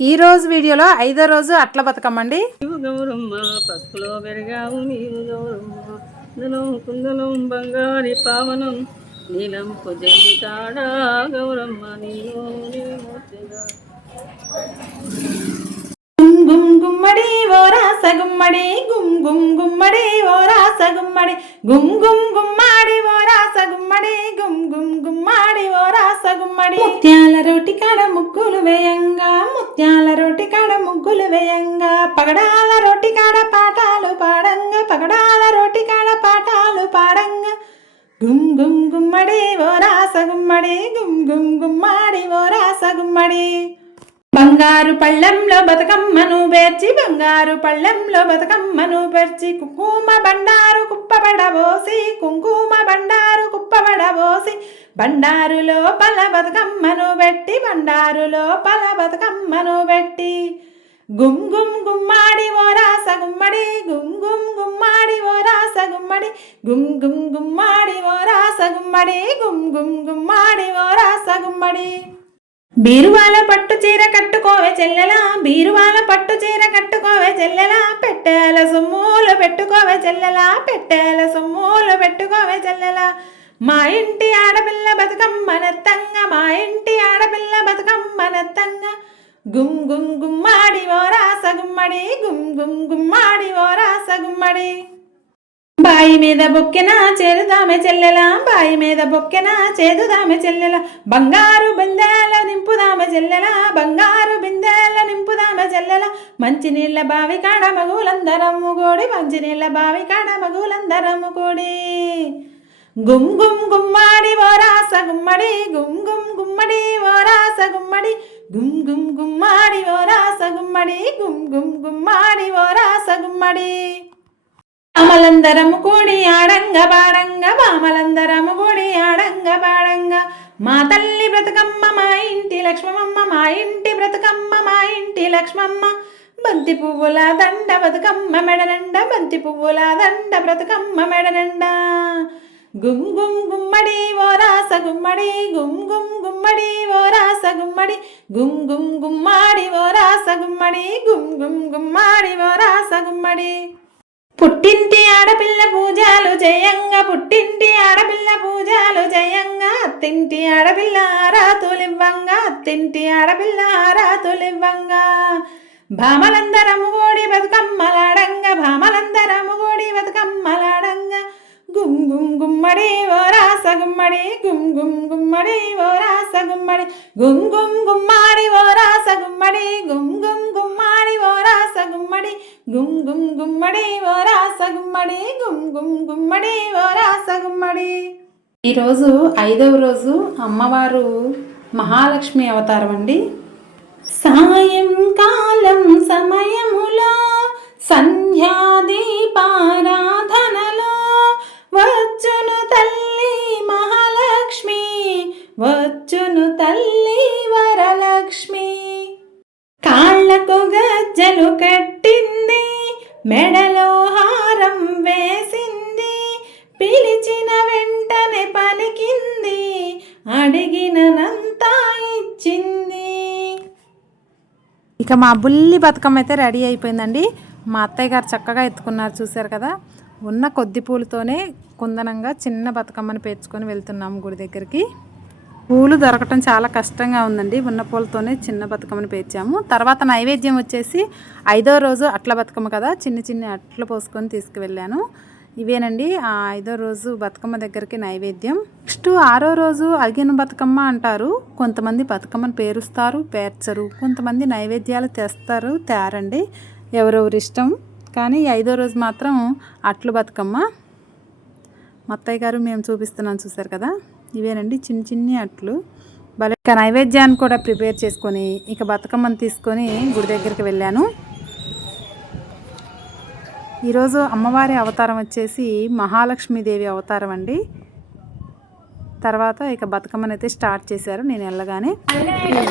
ఈ రోజు వీడియోలో ఐదో రోజు అట్ల బతుకమ్మండి. నీవు గౌరమ్మ పసుపులో పెరిగావు నీవు గౌరమ్మ కుందనం కుందనం బంగారి పావనం నీలం పొజలి కాడా గౌరమ్మ నీవు నీమూర్తిగా గుమ్ గుమ్ గుమ్మడి ఓ రాస గుమ్మడి గుమ్ గుమ్ గుమ్మడి ఓ రాస గుమ్మడి గుమ్ గుమ్ గుమ్మాడి ఓ రాస గుమ్మడి గుమ్ గుమ్ గుమ్మాడి. గుమ్మడి. ముత్యాల రోటి కాడ ముగ్గులు వేయంగా ముత్యాల రోటి కాడ ముగ్గులు వేయంగా పగడాల రోటి కాడ పాఠాలు పాడంగా పగడాల రోటి కాడ పాఠాలు పాడంగా. గుమ్ గుమ్ గుమ్మడి ఓ రాస గుమ్మడి గుమ్ గుమ్ గుమ్మాడి ఓ రాస గుమ్మడి. బంగారు పళ్ళెంలో బతుకమ్మను పేర్చి బంగారు పళ్ళెంలో బతుకమ్మను పేర్చి కుంకుమ బండారు కుప్పబడబోసి కుంకుమ బండారు కుప్పబడబోసి బండారులో పల బతుకమ్మను పెట్టి బండారులో పల బతుకమ్మను పెట్టి. గుమ్ గుమ్ గుమ్మాడి ఓ రాస గుమ్మడి గుమ్ గుమ్ గుమ్మాడి ఓ రాస గుమ్మడి గుమ్ గుమ్ గుమ్మాడి ఓ రాస గుమ్మడి గుమ్ గుమ్ గుమ్మాడి ఓ రాస గుమ్మడి. బీరువాల పట్టు చీర కట్టుకోవే చెల్లెలా బీరువాల పట్టు చీర కట్టుకోవే చెల్లెలా పెట్టేల సొమ్ములు పెట్టుకోవే చెల్లెలా పెట్టేల సొమ్ములు పెట్టుకోవే చెల్లెలా. మా ఇంటి ఆడపిల్ల బతుకమ్మ నెత్తంగా మా ఇంటి ఆడపిల్ల బతుకమ్మ నెత్తంగా. గుమ్ గుమ్ గుమ్మాడి ఓ రాస గుమ్మడి గుమ్ గుమ్ గుమ్మాడి ఓ రాస గుమ్మడి. బాయి మీద బొక్కెన చేదుదామె చెల్లెల? బాయి మీద బొక్కెన చేదుదామె చెల్లెల? బంగారు బిందెల నింపుదామె చెల్లెల? బంగారు బిందెల నింపుదామె చెల్లెల? మంచినీళ్ళ బావి కాడ మగులందరము కూడి మంచినీళ్ళ బావి కాడ మగులందరము కూడి గుమ్ గుమ్ గుమ్మడి ఓ రాస గుమ్మడి గుమ్ గుమ్ గుమ్మడి ఓ రాస గుమ్మడి. గుమ్ గుమ్ గుమ్మాడి ఓ రాస గుమ్మడి గుమ్ గుమ్ గుమ్మాడి ఓ రాస గుమ్మడి. బామలందరము కూడి ఆడంగ బాడంగ బామలందరము కూడి ఆడంగ బాడంగ మా తల్లి బ్రతుకమ్మ మా ఇంటి లక్ష్మమ్మ మా ఇంటి బ్రతుకమ్మ మా ఇంటి లక్ష్మమ్మ. బంతి పువ్వుల దండ బతుకమ్మ మెడనండ బంతి పువ్వుల దండ బ్రతుకమ్మ మెడనండ గుమ్ గుమ్ గుమ్మడి ఓ రాస గుమ్మడి గుమ్ గుమ్ గుమ్మడి ఓ రాస గుమ్మడి. గుమ్ గుమ్ గుమ్మాడి ఓ రాస గుమ్మడి గుమ్ గుమ్ గుమ్మాడి ఓ రాస గుమ్మడి. పుట్టింటి ఆడపిల్ల పూజలు జయంగా పుట్టింటి ఆడపిల్ల పూజలు జయంగా అత్తింటి ఆడపిల్ల ఆరాతులివ్వంగా అత్తింటి ఆడపిల్ల ఆరాతులివ్వంగా. భామలందరము గోడి బతుకమ్మలాడంగా భామలందరము గోడి బతుకమ్మలాడంగా. గుమ్ గుమ్ గుమ్మడి ఓ రాస గుమ్మడి గుమ్ గుమ్ గుమ్మడి ఓ రాస గుమ్మడి. గుమ్ గుమ్ గుమ్మాడి ఓ రాస గుమ్మడి గుమ్ గుమ్ గుమ్మాడి ఓ రాస గుమ్మడి. గుమ్ గుమ్ గుమ్మడే ఓ రాస గుమ్మడే గుమ్ గుమ్ గుమ్మడే ఓ రాస గుమ్మడే ఈరోజు ఐదవ రోజు అమ్మవారు మహాలక్ష్మి అవతారం అండి. సాయంకాలం సమయములో సంధ్యాదీపారా ఇక మా బుల్లి బతుకమ్మ అయితే రెడీ అయిపోయిందండి. మా అత్తయ్య గారు చక్కగా ఎత్తుకున్నారు చూశారు కదా? ఉన్న కొద్ది పూలతోనే కుందనంగా చిన్న బతుకమ్మని పేర్చుకొని వెళ్తున్నాము గుడి దగ్గరికి. పూలు దొరకటం చాలా కష్టంగా ఉందండి. ఉన్న పూలతోనే చిన్న బతుకమ్మని పేర్చాము. తర్వాత నైవేద్యం వచ్చేసి ఐదో రోజు అట్ల బతుకమ్మ కదా? చిన్న చిన్న అట్లు పోసుకొని తీసుకువెళ్ళాను. ఇవేనండి ఆ ఐదో రోజు బతుకమ్మ దగ్గరికి నైవేద్యం. నెక్స్ట్ ఆరో రోజు అగిన బతుకమ్మ అంటారు. కొంతమంది బతుకమ్మను పేరుస్తారు పేర్చరు. కొంతమంది నైవేద్యాలు తెస్తారు తేరండి. ఎవరెవరి ఇష్టం. కానీ ఐదో రోజు మాత్రం అట్లు బతుకమ్మ. మా గారు మేము చూపిస్తున్నాం చూసారు కదా. ఇవేనండి చిన్న చిన్ని అట్లు. భలే నైవేద్యాన్ని కూడా ప్రిపేర్ చేసుకొని ఇక బతుకమ్మను తీసుకొని గుడి దగ్గరికి వెళ్ళాను. ఈరోజు అమ్మవారి అవతారం వచ్చేసి మహాలక్ష్మీదేవి అవతారం అండి తర్వాత ఇక బతుకమ్మని అయితే స్టార్ట్ చేశారు నేను వెళ్ళగానే మల్లెలు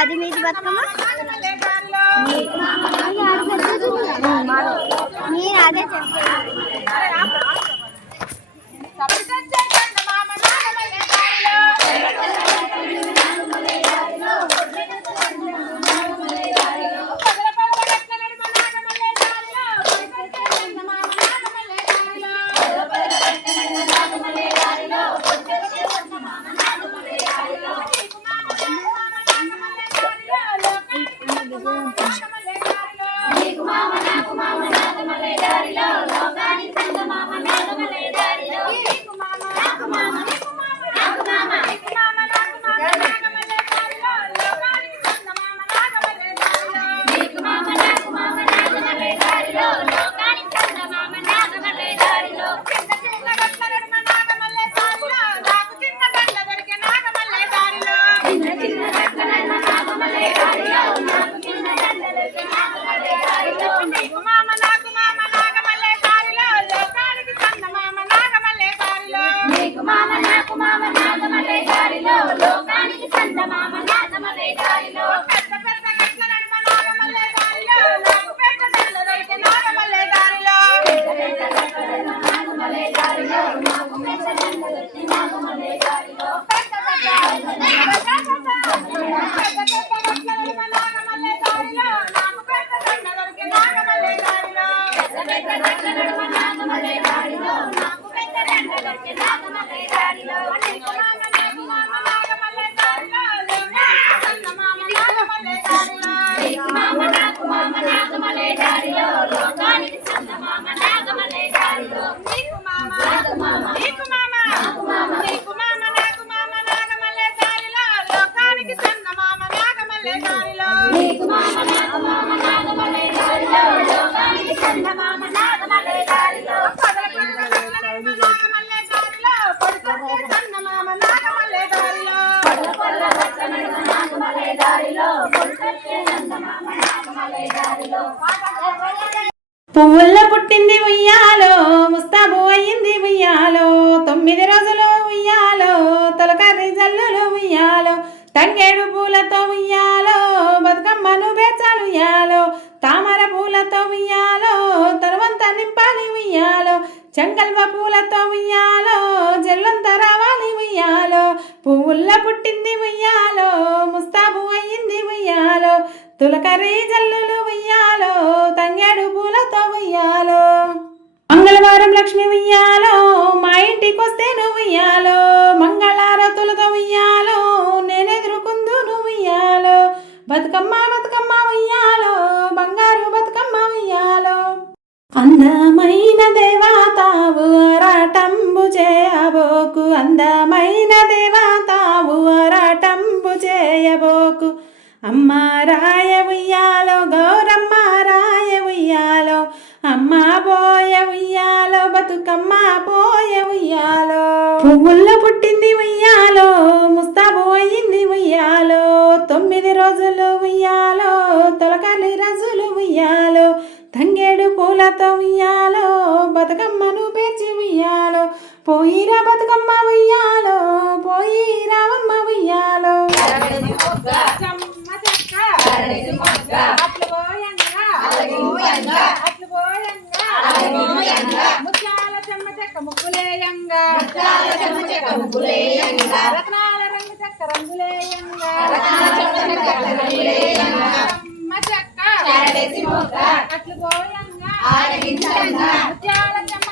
అది మీది బతుకమ్మ మీరు అదే చెప్పేది. దారిలో లోకానికి చందమామ నాగమలే దారిలో నీకు మామ మామ దారిలో దారిలో నీకు మామ మామ మామ పువ్వుల్లో పుట్టింది ఉయ్యాలో ముస్తాబు అయ్యింది ఉయ్యాలో తొమ్మిది రోజులు ఉయ్యాలో తొలకర్రి జల్లులు ఉయ్యాలో తంగేడు పూలతో ఉయ్యాలో బతుకమ్మను బేచాలు ఉయ్యాలో తామర పూలతో ఉయ్యాలో తరువంత నింపాలి ఉయ్యాలో చెంగల్వ పూలతో ఉయ్యాలో జల్లంత రావాలి ఉయ్యాలో పువ్వుల్లో పుట్టింది ఉయ్యాలో ముస్తాబు అయ్యింది ఉయ్యాలో తులకరీ జల్లులు ఉయ్యాలో తంగేడు పూలతో ఉయ్యాలో. మంగళవారం లక్ష్మి ఉయ్యాలో మా ఇంటికి వస్తే నువ్వు ఉయ్యాలో మంగళారతులతో ఉయ్యాలో నేనెదురుకుందు నువ్వు ఉయ్యాలో. బతుకమ్మ బతుకమ్మ ఉయ్యాలో బంగారు బతుకమ్మ ఉయ్యాలో. అందమైన చేయబోకు అందమైన దేవతావు అరాటంబు చేయబోకు. అమ్మ రాయ ఉయ్యాలో గౌరమ్మ రాయ ఉయ్యాలో అమ్మ పోయ ఉయ్యాలో బతుకమ్మ పోయ ఉయ్యాలో పువ్వుల్లో పుట్టింది ఉయ్యాలో ముస్తాబు ఉయ్యాలో తొమ్మిది రోజులు ఉయ్యాలో తొలకలి రోజులు ఉయ్యాలో తంగేడు పూలతో ఉయ్యాలో బతుకమ్మను పేర్చి ఉయ్యాలో పోయిరా బతుకమ్మ ఉయ్యాలో పోయి రావమ్మ ఉయ్యాలో. అట్లు పోయంగా ముత్యాల చెమ్మ చెక్క రత్నాల రంగు చెక్క రంగులేయంగా అట్లు పోయంగా ముత్యాల చెమ్మ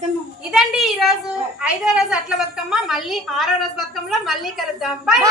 ఇదండి ఈ రోజు ఐదో రోజు అట్ల బతుకమ్మ మళ్ళీ ఆరో రోజు బతుకమ్మలో మళ్ళీ కలుద్దాం. బాయ్